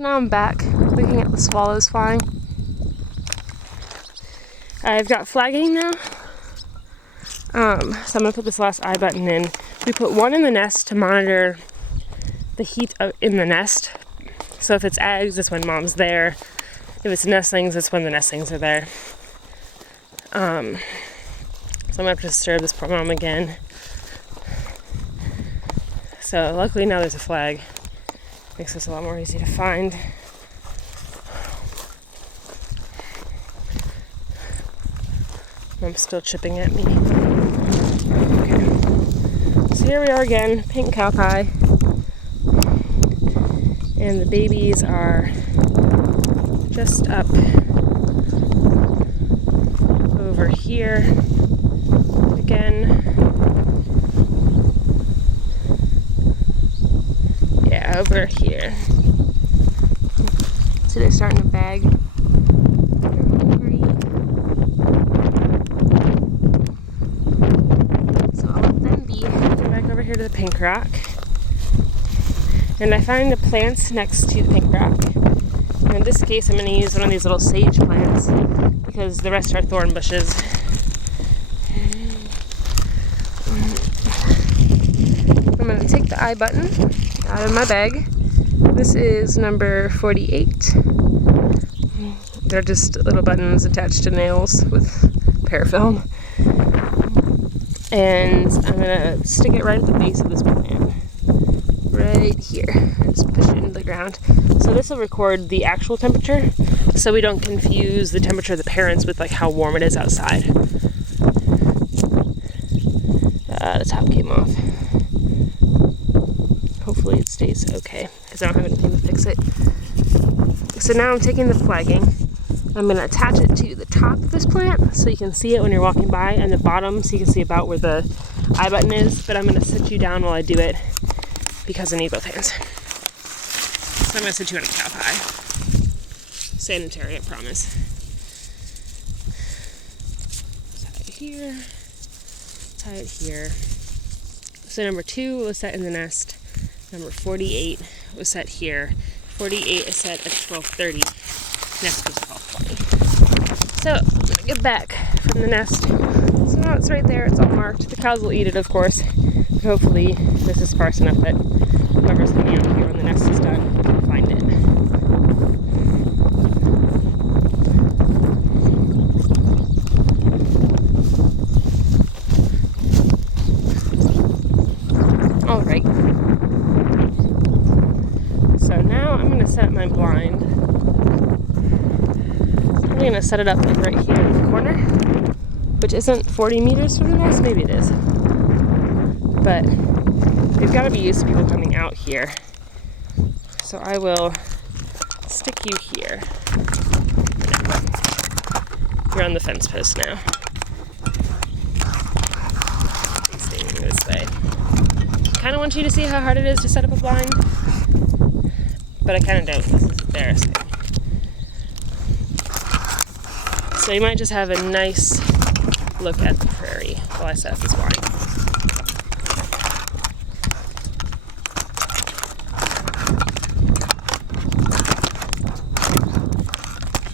So now I'm back looking at the swallows flying. I've got flagging now. So I'm gonna put this last eye button in. We put one in the nest to monitor the heat in the nest. So if it's eggs, it's when mom's there. If it's nestlings, it's when the nestlings are there. So I'm gonna have to disturb this poor mom again. So luckily now there's a flag. Makes this a lot more easy to find. Mom's still chipping at me. Okay. So here we are again, pink cow pie. And the babies are just up over here again. Yeah, over here. So they're starting to bag. They're hungry. So I'll let them be. Go back over here to the pink rock. And I find the plants next to the pink rock. And in this case, I'm going to use one of these little sage plants because the rest are thorn bushes. I'm going to take the eye button out of my bag. This is number 48. They're just little buttons attached to nails with parafilm. And I'm going to stick it right at the base of this plant. Right here. Just push it into the ground. So this will record the actual temperature so we don't confuse the temperature of the parents with like how warm it is outside. The top came off. Hopefully it stays okay because I don't have anything to fix it. So now I'm taking the flagging. I'm going to attach it to the top of this plant so you can see it when you're walking by, and the bottom so you can see about where the eye button is, but I'm going to sit you down while I do it because I need both hands. So I'm going to sit you on a cow pie. Sanitary, I promise. Tie it here. Tie it here. So number 2 was set in the nest. Number 48 was set here. 48 is set at 12:30. Nest was 12:20. So I'm going to get back from the nest. So now it's right there. It's all marked. The cows will eat it, of course. But hopefully this is sparse enough that whoever's coming out here when the nest is done can find it. All right. So now I'm going to set up my blind. I'm going to set it up like right here in the corner, which isn't 40 meters from the nest. Maybe it is. But we've got to be used to people coming out here. So I will stick you here. You're on the fence post now. Facing this way. Kind of want you to see how hard it is to set up a blind, but I kind of don't. This is embarrassing. So you might just have a nice look at the prairie while I set up this blind.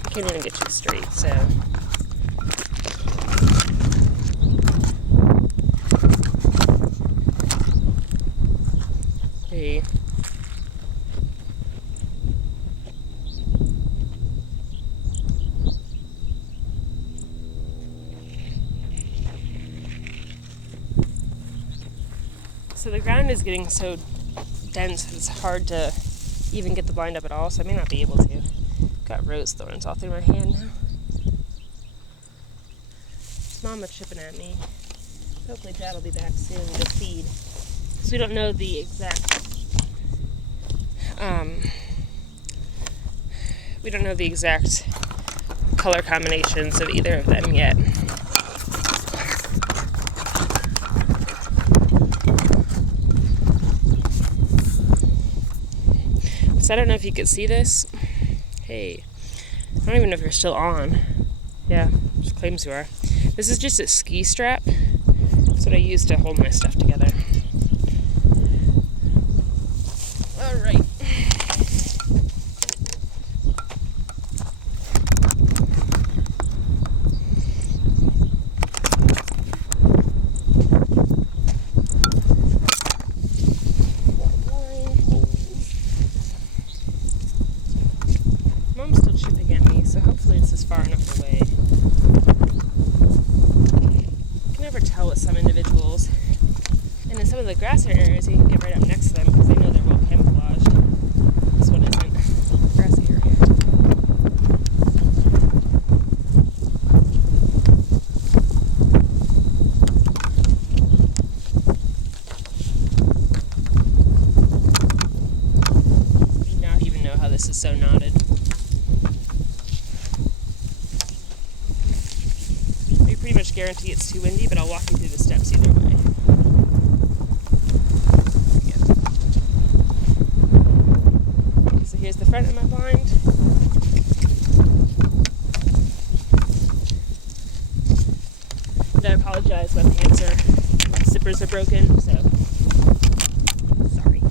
I can't even get you straight, so. Hey. So the ground is getting so dense it's hard to even get the blind up at all, so I may not be able to. Got rose thorns all through my hand now. Mama chipping at me. Hopefully Dad will be back soon to feed. Because we don't know the exact color combinations of either of them yet. So I don't know if you could see this. Hey, I don't even know if you're still on. Yeah, it claims you are. This is just a ski strap. That's what I use to hold my stuff together. Alright. So hopefully this is far enough away. You can never tell with some individuals. And in some of the grassier areas, you can get right up next to them because they know they're well camouflaged. This one isn't. Grassy area. This is so knotted. We pretty much guarantee it's too windy, but I'll walk you through the steps either way. Okay, so here's the front of my blind. And I apologize, my pants zippers are broken, so sorry.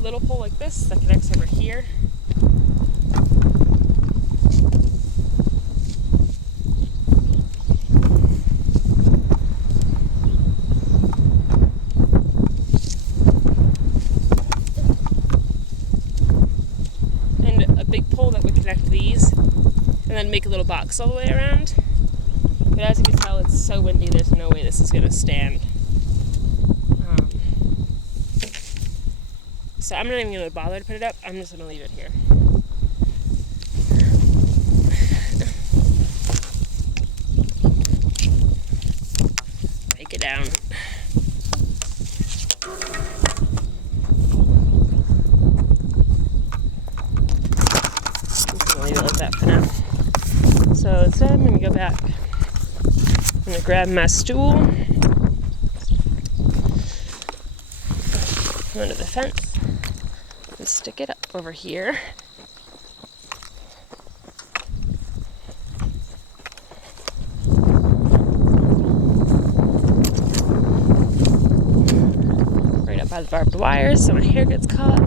Little pole like this that connects over here. And a big pole that would connect these, and then make a little box all the way around. But as you can tell, it's so windy, there's no way this is going to stand. So I'm not even going to bother to put it up. I'm just going to leave it here. Break it down. I'm just going to leave it like that for now. So instead I'm going to go back. I'm going to grab my stool. Go under the fence. And stick it up over here. Right up by the barbed wire so my hair gets caught.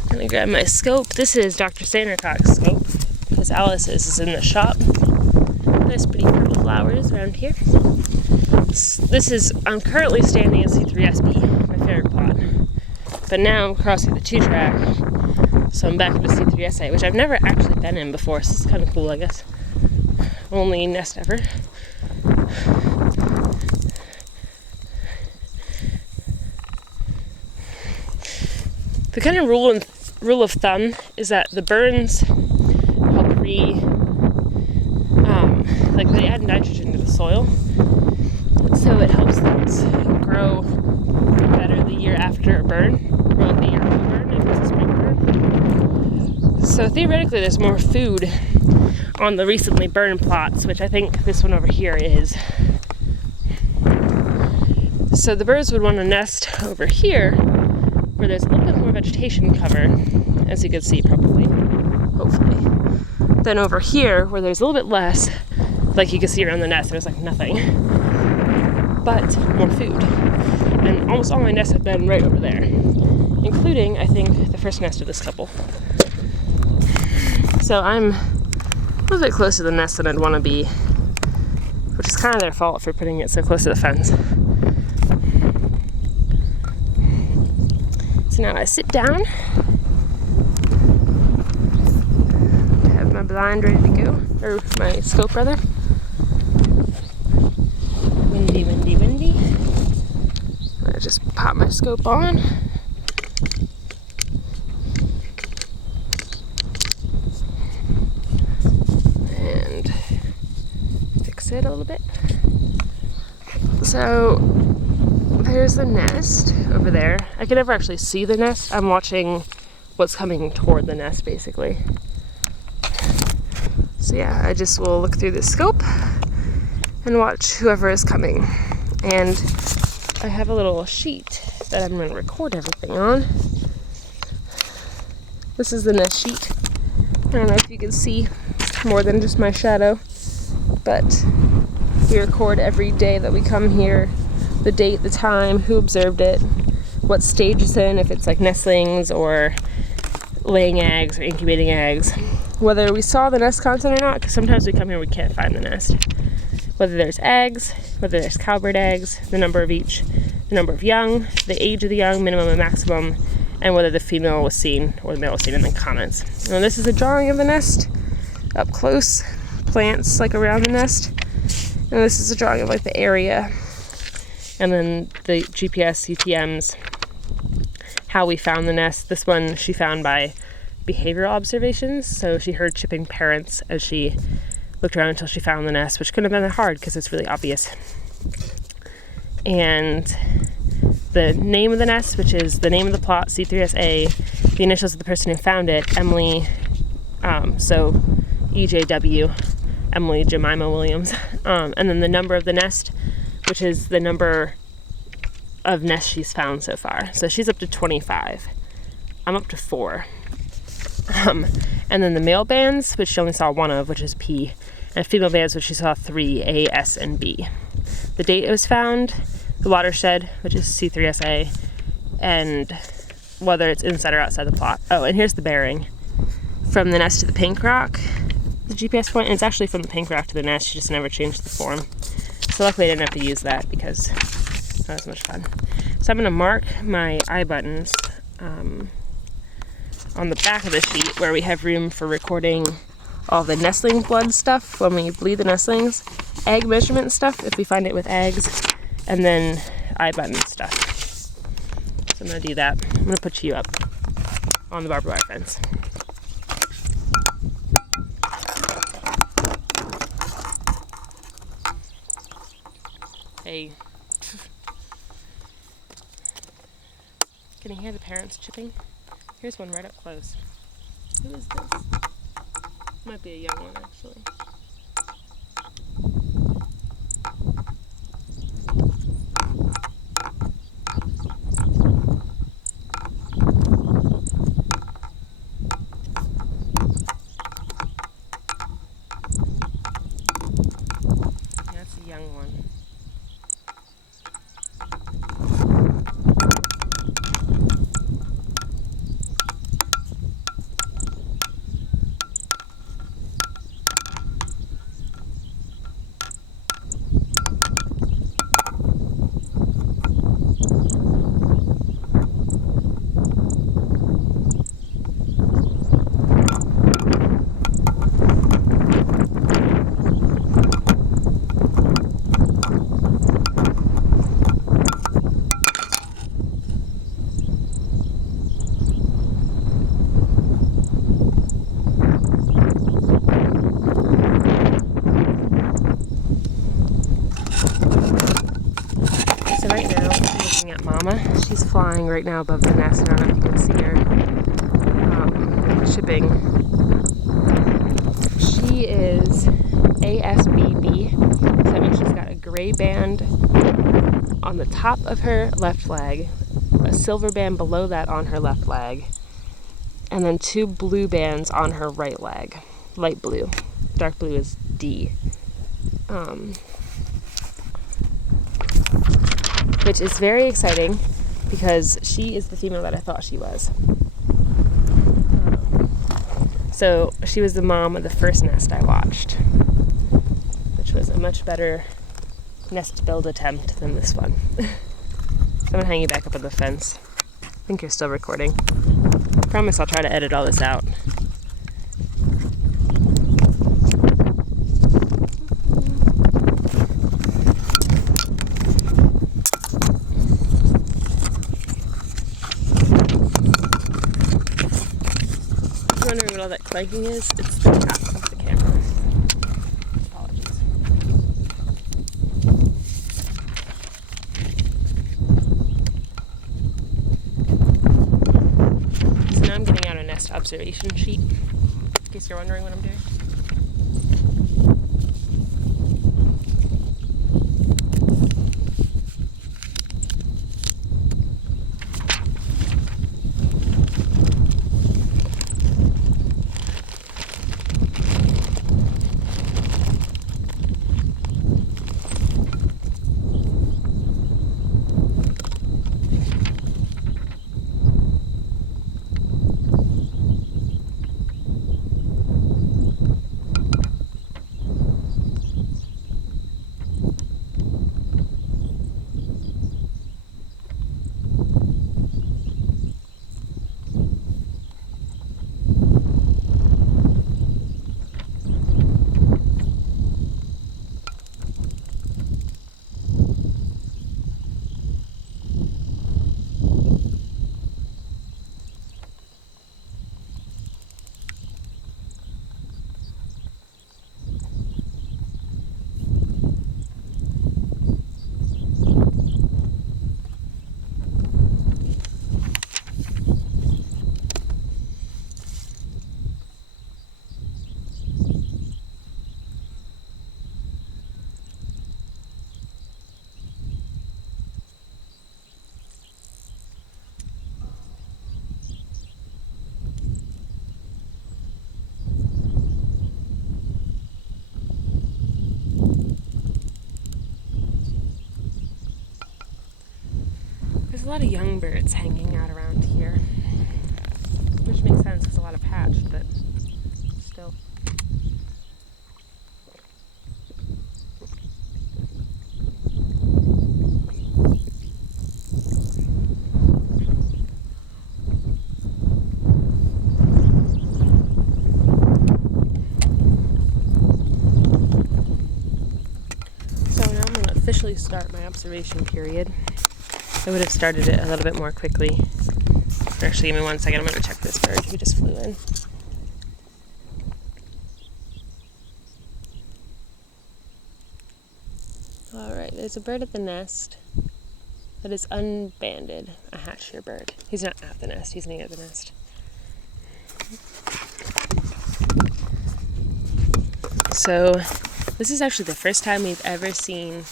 I'm gonna grab my scope. This is Dr. Sandercock's scope because Alice's is in the shop. Nice pretty purple flowers around here. I'm currently standing at C3SB, my favorite plot. But now I'm crossing the 2-track, so I'm back into C3SA, which I've never actually been in before, so it's kind of cool, I guess. Only nest ever. The kind of rule of thumb is that the burns help like they add nitrogen to the soil, so it helps things grow better the year after a burn, or like the year of a burn if it's a spring burn. So theoretically there's more food on the recently burned plots, which I think this one over here is. So the birds would want to nest over here where there's a little bit more vegetation cover, as you can see probably, hopefully, than over here where there's a little bit less. Like you can see around the nest, there's like nothing, but more food. And almost all my nests have been right over there, including, I think, the first nest of this couple. So I'm a little bit closer to the nest than I'd want to be, which is kind of their fault for putting it so close to the fence. So now I sit down, have my blind ready to go, or my scope rather. Windy, windy, windy. I just pop my scope on. And fix it a little bit. So there's the nest over there. I can never actually see the nest. I'm watching what's coming toward the nest basically. So yeah, I just will look through the scope and watch whoever is coming. And I have a little sheet that I'm going to record everything on. This is the nest sheet. I don't know if you can see more than just my shadow, but we record every day that we come here, the date, the time, who observed it, what stage it's in, if it's like nestlings or laying eggs or incubating eggs, whether we saw the nest content or not, because sometimes we come here we can't find the nest, whether there's eggs, whether there's cowbird eggs, the number of each, the number of young, the age of the young, minimum and maximum, and whether the female was seen or the male was seen, and then comments. Now this is a drawing of the nest up close, plants like around the nest, and this is a drawing of like the area, and then the GPS CTMs, how we found the nest. This one she found by behavioral observations, so she heard chipping parents as she looked around until she found the nest, which couldn't have been that hard because it's really obvious. And the name of the nest, which is the name of the plot, C3SA, the initials of the person who found it, Emily, so EJW, Emily Jemima Williams, and then the number of the nest, which is the number of nests she's found so far. So she's up to 25. I'm up to 4. And then the male bands, which she only saw 1 of, which is P, and female bands, which she saw 3, A, S, and B. The date it was found, the watershed, which is C3SA, and whether it's inside or outside the plot. Oh, and here's the bearing. From the nest to the pink rock, the GPS point, and it's actually from the pink rock to the nest. She just never changed the form. So luckily I didn't have to use that because that was much fun. So I'm going to mark my ibuttons on the back of the sheet where we have room for recording all the nestling blood stuff when we bleed the nestlings, egg measurement stuff if we find it with eggs, and then ibutton stuff. So I'm going to do that. I'm going to put you up on the barbed wire fence. Hey. Can you hear the parents chipping? Here's one right up close. Who is this? Might be a young one, actually. Yeah, that's a young one. At Mama. She's flying right now above the nest. I don't know if you can see her. Shipping. She is ASBB. So that means she's got a gray band on the top of her left leg, a silver band below that on her left leg, and then 2 blue bands on her right leg. Light blue. Dark blue is D. Which is very exciting because she is the female that I thought she was. So she was the mom of the first nest I watched, which was a much better nest build attempt than this one. So I'm gonna hang you back up on the fence. I think you're still recording. I promise I'll try to edit all this out. Wondering what all that clanking is? It's the top of the camera. Apologies. So now I'm getting out a nest observation sheet, in case you're wondering what I'm doing. There's a lot of young birds hanging out around here, which makes sense because a lot of hatched, but still. So now I'm going to officially start my observation period. I would have started it a little bit more quickly. Actually, give me 1 second. I'm going to check this bird who just flew in. Alright, there's a bird at the nest that is unbanded. A hatchier bird. He's not at the nest, he's near the nest. So, this is actually the first time we've ever seen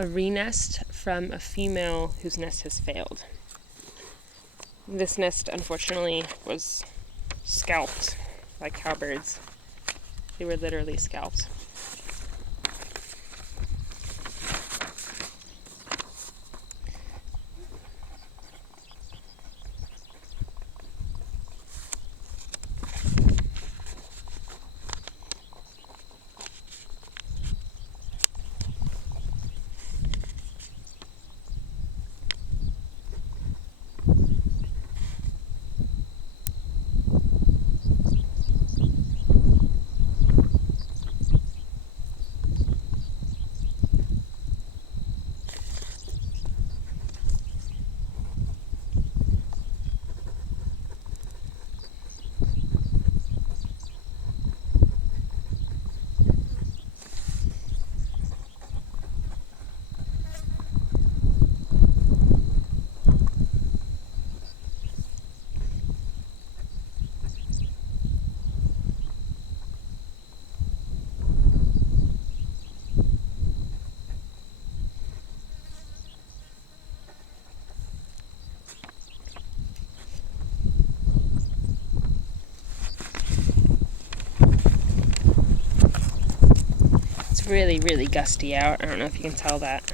a re-nest from a female whose nest has failed. This nest, unfortunately, was scalped by cowbirds. They were literally scalped. Really, really gusty out. I don't know if you can tell that.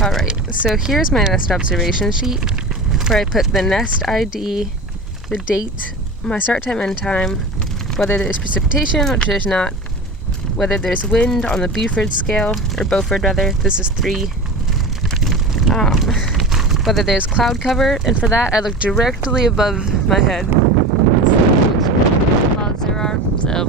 Alright, so here's my nest observation sheet where I put the nest ID, the date, my start time, end time, whether there's precipitation, which there's not, whether there's wind on the Beaufort scale, or Beaufort rather, this is 3. Whether there's cloud cover, and for that I look directly above my head. Clouds there are, so